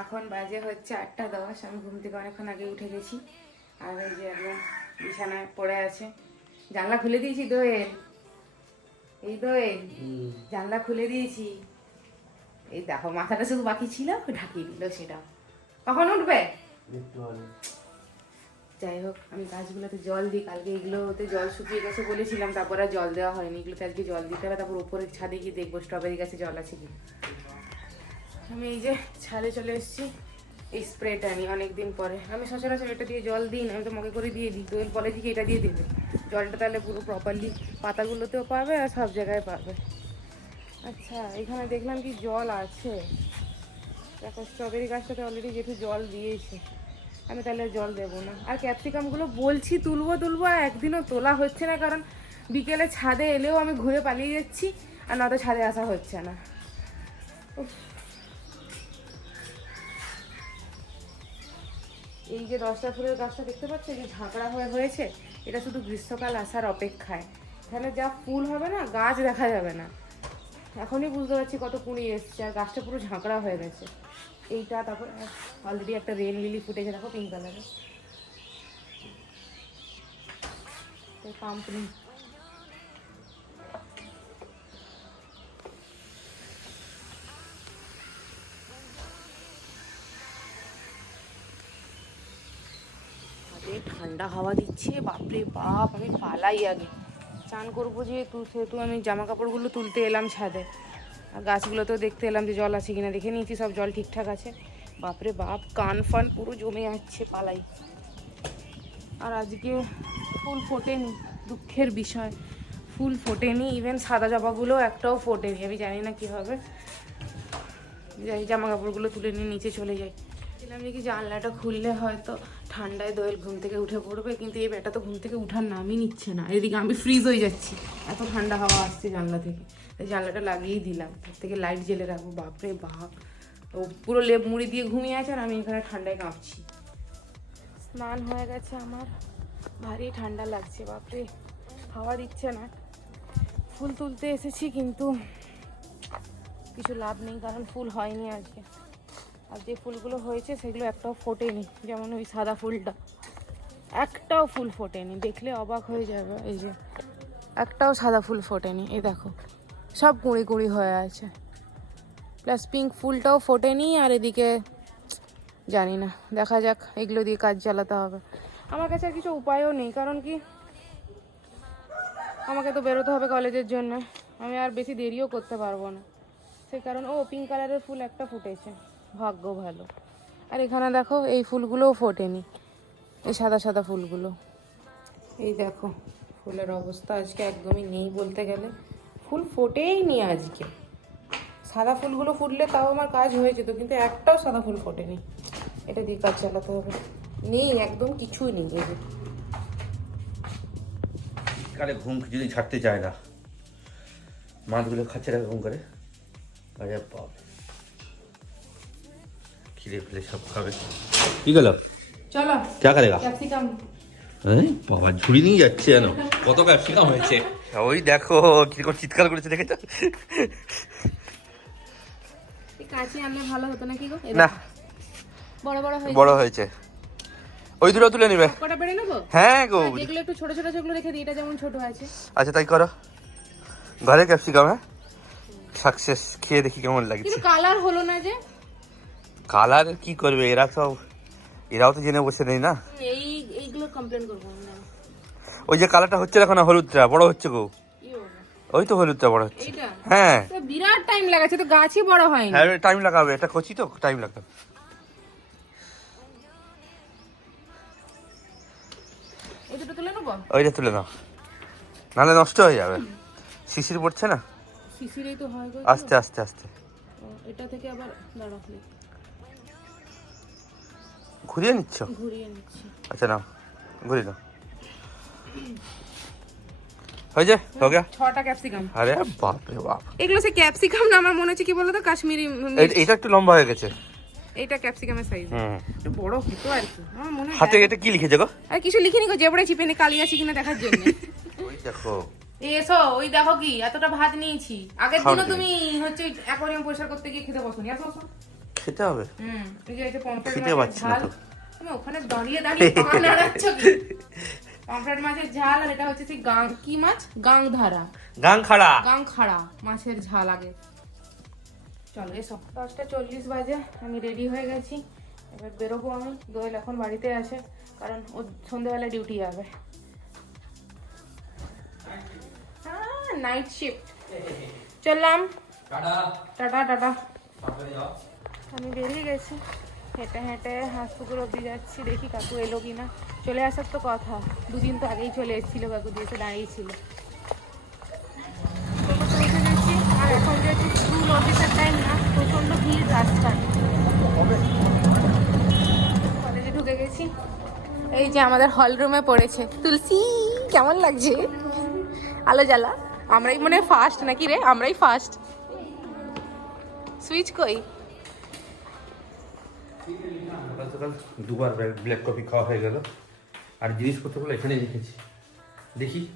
এখন বাজে হচ্ছে আটটা দশ। আমি ঘুম থেকে অনেকক্ষণ আগে উঠে গেছি। আর এই যে একদম বিছানায় পড়ে আছে। জানলা খুলে দিয়েছি দোয়েল। এই দোয়েল জানলা খুলে দিয়েছি। এই দেখো মাথাটা শুধু বাকি ছিল ঢাকিয়ে দিল সেটা। কখন উঠবে? যাই হোক, আমি গাছগুলোতে জল দিই। কালকে এগুলোতে জল শুকিয়ে গেছে বলেছিলাম, তারপর আর জল দেওয়া হয়নি। এগুলোতে আজকে জল দিতে হবে, তারপর ওপরের ছাদে গিয়ে দেখব স্ট্রবেরি গাছে জল আছে কি। আমি এই যে ছাদে চলে এসেছি, এই স্প্রেটা নিয়ে অনেকদিন পরে। আমি সচরাচর এটা দিয়ে জল দিই না, আমি তো মগে করে দিয়ে দিই দোয়েল বলে দিকে এটা দিয়ে দেবে? জলটা তাহলে পুরো প্রপারলি পাতাগুলোতেও পাবে আর সব জায়গায় পাবে। আচ্ছা এখানে দেখলাম কি জল আছে। দেখো স্ট্রবেরি গাছটাতে অলরেডি যেহেতু জল দিয়েছে। আমি তাহলে জল দেবো না। আর ক্যাপসিকামগুলো বলছি তুলবো তুলবো, আর একদিনও তোলা হচ্ছে না, কারণ বিকেলে ছাদে এলেও আমি ঘুরে পালিয়ে যাচ্ছি, আর নয়তো ছাদে আসা হচ্ছে না। এই যে দশটা ফুলের গাছটা দেখতে পাচ্ছ যে ঝাঁকড়া হয়ে হয়েছে, এটা শুধু গ্রীষ্মকাল আসার অপেক্ষায়। এখানে যা ফুল হবে না, গাছ দেখা যাবে না। এখনই বুঝতে পারছি কত কুড়ি এসছে, আর গাছটা পুরো ঝাঁকড়া হয়ে গেছে। এইটা তারপর অলরেডি একটা রেন লিলি ফুটেছে, দেখো পিঙ্ক কালারের পাম্পনি ঠান্ডা হাওয়া দিচ্ছে, বাপরে বাপ, আমি পালাই আগে। চান করব যেহেতু সেহেতু আমি জামা কাপড়গুলো তুলতে এলাম ছাদে। আর গাছগুলোতেও দেখতে এলাম যে জল আছে কিনা, দেখে নিয়েছি সব জল ঠিকঠাক আছে। বাপরে বাপ, কান ফান পুরো জমে যাচ্ছে পালাই। আর আজকে ফুল ফোটেনি, দুঃখের বিষয়। ফুল ফোটেনি ইভেন সাদা জবাগুলো একটাও ফোটেনি। আমি জানি না কি হবে। যাই জামা কাপড়গুলো তুলে নিয়ে নিচে চলে যাই। ছিলাম যে কি জানলাটা খুললে হয়তো ঠান্ডায় দোয়েল ঘুম থেকে উঠে পড়বে, কিন্তু এই ব্যাটা তো ঘুম থেকে উঠার নামই নিচ্ছে না। এদিকে আমি ফ্রিজ হয়ে যাচ্ছি। এত ঠান্ডা হাওয়া আসছে জানলা থেকে। তাই জানলাটা লাগিয়েই দিলাম। তার থেকে লাইট জেলে রাখব। বাপরে বাপ। ও পুরো লেপ মুড়ি দিয়ে ঘুমিয়ে আছে আর আমি এখানে ঠান্ডায় কাঁপছি। স্নান হয়ে গেছে আমার। ভারী ঠান্ডা লাগছে, বাপরে। হাওয়া দিচ্ছে না। ফুল তুলতে এসেছি, কিন্তু কিছু লাভ নেই, কারণ ফুল হয়নি আজকে। আর যে ফুলগুলো হয়েছে সেগুলো একটাও ফোটেনি, যেমন ওই সাদা ফুলটা। একটাও ফুল ফোটেনি, দেখলে অবাক হয়ে যাবে এই যে। একটাও সাদা ফুল ফোটেনি, এই দেখো, সব কুঁড়ি কুঁড়ি হয়ে আছে। প্লাস পিঙ্ক ফুলটাও ফোটেনি আর এদিকে, জানি না, দেখা যাক, এগুলো দিয়ে কাজ চালাতে হবে। আমার কাছে আর কিছু উপায়ও নেই, কারণ কি, আমাকে তো বেরোতে হবে কলেজের জন্য, আমি আর বেশি দেরিও করতে পারব না। সেই কারণে, ও পিঙ্ক কালারের ফুল একটা ফুটেছে। ভাগ্য ভালো। আর এখানে দেখো, এই ফুলগুলোও ফোটেনি, এই সাদা সাদা ফুলগুলো। এই দেখো, ফুলের অবস্থা আজকে একদমই নেই বলতে গেলে। ফুল ফোটেই নি আজকে। সাদা ফুলগুলো ফুটলে তাও আমার কাজ হয়ে যেত, কিন্তু একটাও সাদা ফুল ফোটেনি। এটা দিয়ে কাজ চালাতে হবে। নেই, একদম কিছুই নেই এই কালে ঘুম যদি ছাড়তে চায় না, মাছগুলো খাচ্ছে না ঘুম করে, আরে বাপ খিদে ফেলে সব খাবে কি গেল? চলো চা করেগা ক্যাপসিকাম। বাবা ঝুড়ি নিয়ে যাচ্ছে যেন। কত ক্যাপসিকাম হয়েছে। ওই দেখো কীরকম চিৎকার করেছে দেখেছ এই কাঁচি আনলে ভালো হতো না কি গো? না। বড় বড় হয়ে বড় হয়েছে। ওই দুটো তুলে নিবে। কটা পেরে নেব? হ্যাঁ গো। যেগুলো একটু ছোট ছোট সেগুলো রেখে দিই এটা যেমন ছোট আছে। আচ্ছা তাই করো। ঘরে ক্যাপসিকাম হ্যাঁ? সাকসেস। খেয়ে দেখি কেমন লাগছে। কালার হলো না যে। কালার কি করবে? এরা তো এরাও তো জেনে বসে নেই না? এই এইগুলো কমপ্লেন করব ওই যে কালারটা হচ্ছে দেখো না হলুদটা? বড় হচ্ছে গো। ওই তো হলুদটা বড় হচ্ছে। হ্যাঁ। বিরাট টাইম লাগাচ্ছে তো গাছই বড় হয়নি। হ্যাঁ টাইম লাগাবে। এটা কচি তো টাইম লাগবে। ওইটা তুলে নাও। নাহলে নষ্ট হয়ে যাবে। শিশির পড়ছে না? শিশিরেই তো হয় আস্তে আস্তে আস্তে। এটা থেকে আবার দাঁড়া ঘুরিয়ে নিচ্ছ? ঘুরিয়ে নিচ্ছি। আচ্ছা নাও ঘুরিয়ে নাও। হয়ে যায়? হয়ে গেয়া ছটা ক্যাপসিকাম। আরে বাপ রে বাপ। এগুলো সে ক্যাপসিকাম না আমার মনে হচ্ছে কি বলতো? কাশ্মীরি এটা একটু লম্বা হয়ে গেছে। এইটা ক্যাপসিকামের সাইজ একটু বড় হতো আর কি। আমার মনে হয় হাতে এটা কি লিখেছে গো? আর কিছু লিখিনি গো জেবড়ে চিপে নি কালি আছে কিনা দেখার জন্য। ওই দেখো। এসো ওই দেখো কি এতটা ভাত নিয়েছি। আগের দিনও তুমি হচ্ছে অ্যাকোয়ারিয়াম পরিষ্কার করতে গিয়ে খেতে বসনি। খেতে হবে? খিদে মাছের না ঝাল তো। ওখানে দাঁড়িয়ে দাঁড়িয়ে পা নাড়াচ্ছ পমফ্রেট মাছের ঝাল আর এটা হচ্ছে সেই গাং কি মাছ? গাংধারা। গাং খাড়া গাং খাড়া মাছের ঝাল আগে। চলো এসো দশটা চল্লিশ বাজে আমি রেডি হয়ে গেছি। এবার বেরোবো আমি। দোয়েল এখন বাড়িতে আছে কারণ ও সন্ধ্যেবেলা ডিউটি যাবে। নাইট শিফট চললাম। টাটা। টাটা আমি বেরিয়ে গেছি। হেঁটে হেঁটে হাঁসপুকুর অব্দি যাচ্ছি দেখি কাকু এলো কি না। চলে আসার তো কথা দুদিন তো আগেই চলে এসেছিল কাকু দিয়ে এসে দাঁড়িয়েছিল। আর এখন যেহেতু স্কুল অফিসের টাইম না প্রচণ্ড ভিড় রাস্তায়। কলেজে ঢুকে গেছি। এই যে আমাদের হল রুমে পড়েছে। তুলসী কেমন লাগছে? আলো জ্বালা। আমরাই মনে ফার্স্ট নাকি রে? আমরাই ফার্স্ট সুইচ কই? সকাল সকাল দুবার ব্ল্যাক কফি খাওয়া হয়ে গেল। আর জিনিসপত্রগুলো এখানে রেখেছি। দেখি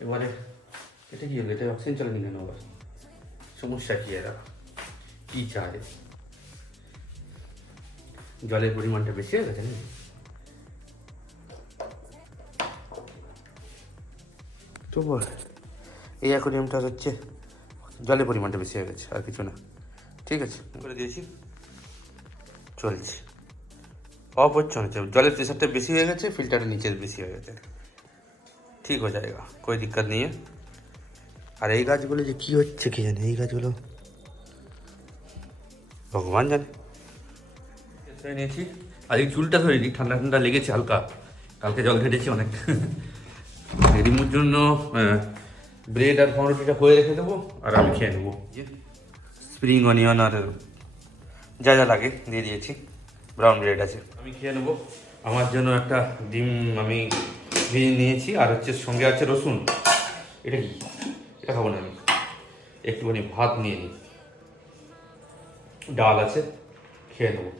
এবারে এটা কি হলো? এটা অক্সিজেন চালানি কেন আবার? সমস্যা কি এরা? কি চায়? জলের পরিমাণটা বেশি হয়ে গেছে নাকি? তো বল। এই অ্যাকোরিয়ামটা হচ্ছে জলের পরিমাণটা বেশি হয়ে গেছে আর কিছু না। ঠিক আছে। করে দিয়েছি। চলছে। অফ হচ্ছে জলের প্রেশারটা বেশি হয়ে গেছে ফিল্টারের নিচের বেশি হয়ে গেছে। ঠিক হয়ে যায় কোনো দিক্কত নেই আর এই গাছগুলো যে কী হচ্ছে কে জানে? এই গাছগুলো? ভগবান জানে। নিয়েছি আর এই চুলটা ধরে দিই ঠান্ডা ঠান্ডা লেগেছে হালকা। কালকে জল ঘেটেছি অনেক। রিমুর জন্য ব্রেড আর পাউরুটিটা হয়ে রেখে দেবো আর আমি খেয়ে নেব। ইয়ে, স্প্রিং অনিয়ন আর যা যা লাগে দিয়ে দিয়েছি ব্রাউন ব্রেড আছে আমি খেয়ে নেবো আমার জন্য একটা ডিম আমি ভেজে নিয়েছি আর হচ্ছে সঙ্গে আছে রসুন এটা কি এটা খাবো না আমি একটুখানি ভাত নিয়ে নিই ডাল আছে খেয়ে নেবো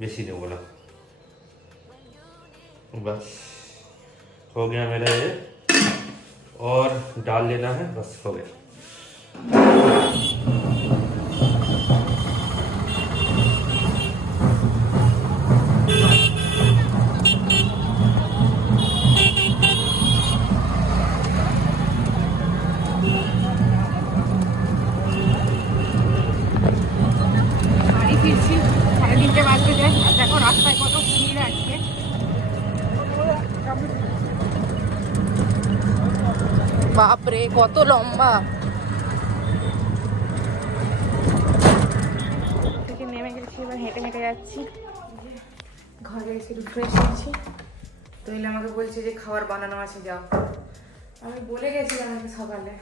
বেশি নেবো না बस हो गया मेरा ये और डाल लेना है बस हो गया রাস্তায় কত ভিড় আজকে। বাপরে কত লম্বা। থেকে নেমে গেছি এবার হেঁটে হেঁটে যাচ্ছি। ঘরে এসে একটু ফ্রেশ হয়েছি। তৈলে আমাকে বলছে যে খাবার বানানো আছে যাও। আমি বলে গেছিলাম আমাকে সকালে।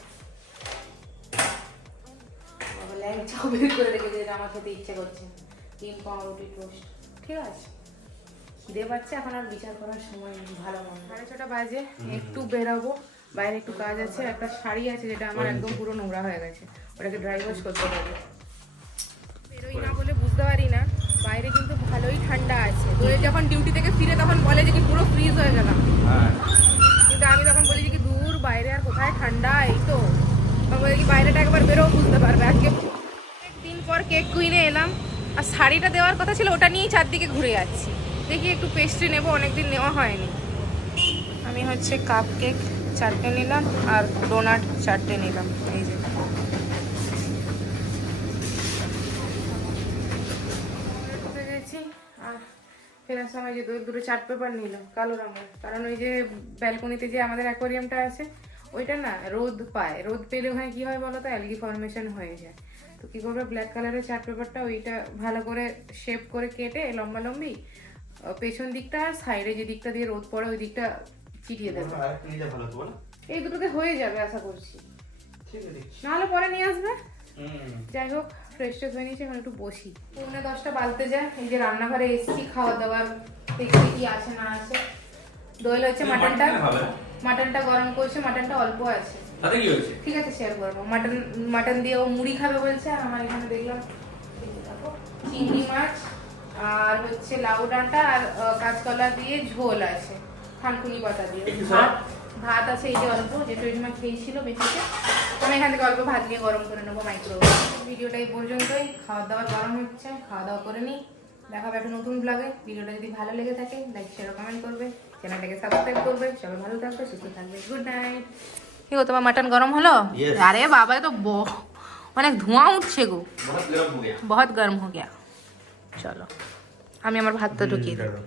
বাবা ল্যাংচাও বের করে রেখেছে যেটা আমার খেতে ইচ্ছে করছে ডিম পাউরুটি টোস্ট ঠিক আছে? খিদে পাচ্ছে এখন আর বিচার করার সময় নেই ভালো মন্দ। সাড়ে ছটা বাজে একটু বেরাবো বাইরে একটু কাজ আছে একটা শাড়ি আছে যেটা আমার একদম পুরো নোংরা হয়ে গেছে ওটাকে ড্রাই ওয়াশ করতে হবে। বেরোই না বলে বুঝতে পারি না বাইরে কিন্তু ভালোই ঠান্ডা আছে দোয়ে যখন ডিউটি থেকে ফিরে তখন বলে যে কি পুরো ফ্রিজ হয়ে গেলাম। কিন্তু আমি তখন বলি যে কি দূর বাইরে আর কোথায় ঠান্ডা এই তো। তখন বলে কি বাইরেটা একবার বেরো বুঝতে পারবে। আজকে দিন পর কেক কুইনে এলাম আর শাড়িটা দেওয়ার কথা ছিল, ওটা নিয়েই চারদিকে ঘুরে যাচ্ছি। দেখি একটু পেস্ট্রি নেব, অনেকদিন নেওয়া হয়নি। আমি হচ্ছে কাপ কেক চারটে নিলাম আর ডোনাট চারটে নিলাম, এই যে। ফেরার সময় যে দুটো চার্ট পেপার নিলাম, কালো রঙের। কারণ ওই যে ব্যালকনিতে যে আমাদের অ্যাকোয়ারিয়ামটা আছে, ওইটা না রোদ পায়। রোদ পেলে ওখানে কি হয় বলো তো অ্যালগি ফর্মেশন হয়ে যায়। তো কি করবে ব্ল্যাক কালারের চার্ট পেপারটা ওইটা ভালো করে শেপ করে কেটে লম্বা লম্বি পেছন দিকটা আর সাইডে যে দিকটা দিয়ে রোদ পড়ে ওই দিকটা চিটিয়ে দেবে। এই দুটোতে হয়ে যাবে আশা করছি। নাহলে পরে নিয়ে আসবে। যাই হোক ফ্রেশ ট্রেশ হয়ে নিয়েছি এখন একটু বসি। পৌনে দশটা বালতে যায় এই যে রান্নাঘরে এসেছি খাওয়া দাওয়ার দেখছি কি আছে না আছে। দইল হচ্ছে মাটনটা মাটনটা গরম করছে মাটনটা অল্প আছে। তাতে কি হয়েছে? ঠিক আছে শেয়ার করব। মাটন মাটন দিয়ে ও মুড়ি খাবে বলছে আর আমার এখানে দেখলাম চিংড়ি মাছ আর হচ্ছে লাউ ডাঁটা আর কাঁচকলা দিয়ে ঝোল আছে থানকুনি পাতা দিয়ে। ভাত? ভাত আছে এই যে অল্প যে জেঠিমা খেয়েছিল বেঁচেছে। আমি এখান থেকে অল্প ভাত নিয়ে গরম করে নেব মাইক্রো ভিডিওটা এই পর্যন্তই। খাওয়া দাওয়া গরম হচ্ছে খাওয়া দাওয়া করে নিই। দেখাবে একটা নতুন ব্লগে ভিডিওটা যদি ভালো লেগে থাকে লাইক শেয়ার কমেন্ট করবে। চ্যানেলটাকে সাবস্ক্রাইব করবে। সবাই ভালো থাকবে সুস্থ থাকবে। গুড নাইট কি গো তোমার মাটন গরম হলো? আরে বাবা তো অনেক ধোঁয়া উঠছে গো। বহুত গরম হো গিয়া চলো আমি আমার ভাতটা ঢুকিয়ে দেবো